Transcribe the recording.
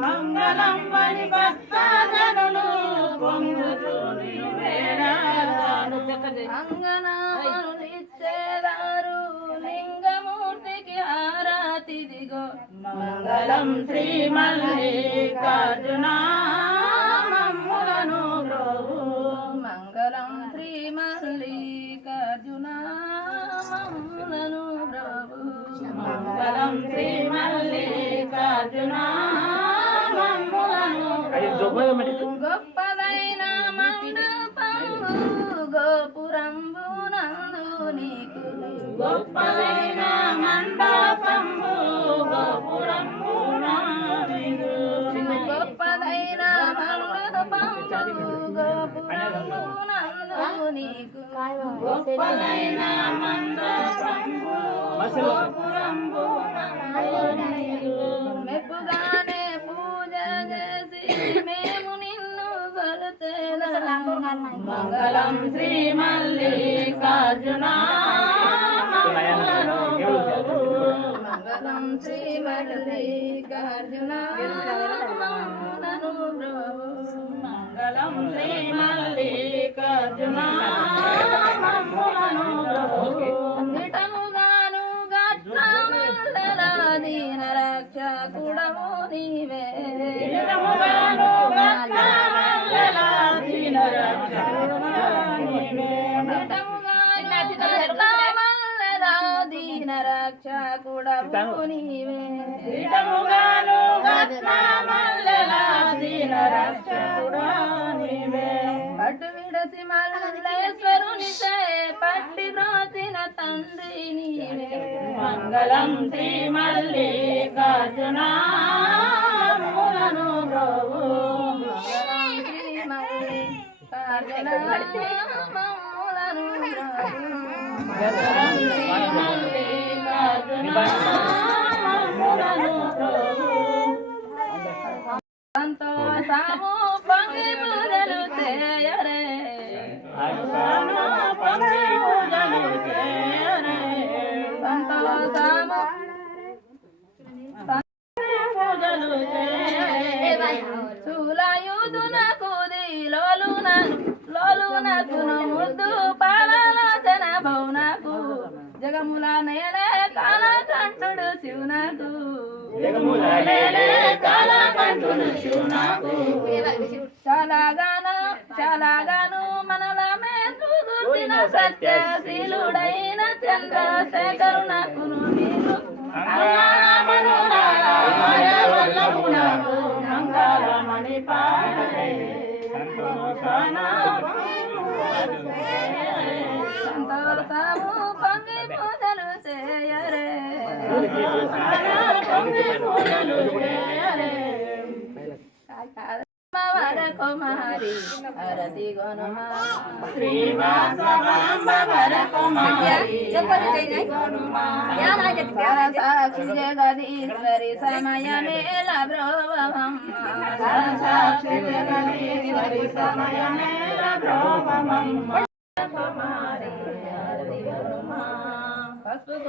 మంగళం వని భక్తజనులు పొంగుచు అంగనామను నిచ్చేదారు లింగమూర్తికి హారతి దిగో మంగళం శ్రీ మల్లికార్జున మమ్ములను బ్రోవు మంగళం శ్రీ మల్లికార్జున మమ్ములను బ్రోవు మంగళం శ్రీ మల్లికార్జున మమ్ములను గొప్పదైన మండపంబు గోపురంబు నందు నీకు గొప్పదైన మండపంబు గోపురంబు నందు గొప్పదైన మండపంబు గోపురంబు నందు నీకు గొప్పదైన మండపంబు గోపురంబు నందు మెప్పుగానే పూజ చేసి మేము నిన్ను కొలుతేదాము మంగళం శ్రీ మల్లికార్జున మమ్ములను బ్రోవు మంగళం శ్రీ మల్లికార్జున మమ్ములను బ్రోవు మంగళం శ్రీ మల్లికార్జున మమ్ములను బ్రోవు నిటముగాను గట్లమల్లెల దీన రక్షకుడము నీవే నిటముగాను గట్లమల్లెల దీన రక్షకుడము నీవే నిటముగాను గట్లమల్లెల దీన రక్షకుడము నీవే నిటముగాను గట్లమల్లెల దీన రక్షకుడము నీవే పట్టు విడసి మల్లేశ్వరుని పట్టి బ్రోచిన తండ్రి నీవే మంగళం శ్రీ మల్లికార్జున మమ్ములను బ్రోవు మంగళం శ్రీ మల్లికార్జున మమ్ములను బ్రోవు మంగళం శ్రీ మల్లికార్జున మమ్ములను బ్రోవు సంతోషము పొంగి పూజలు చేయరే పంగి పూజలు చేయరే సంతోషము పూజలు చేయరే చూలయుదునకు లోలునకును ముద్దు పాలలోచన బౌనకు జగముల నేలే కాలకంఠుడు శివునకు జగములలేలే కాలకంఠుడు శివునకు చాలాగాను మనల మేలు గుర్తిన సత్యశీలుడైన చంద్రశేఖరునకును మీరు మంగళమణి పాడే సంతోషము పొంగి పూజలు చేయరే వర కుమారి హరతి గొనుమా సాక్షి జగదీశ్వరి సమయమేల బ్రోవమమ్మ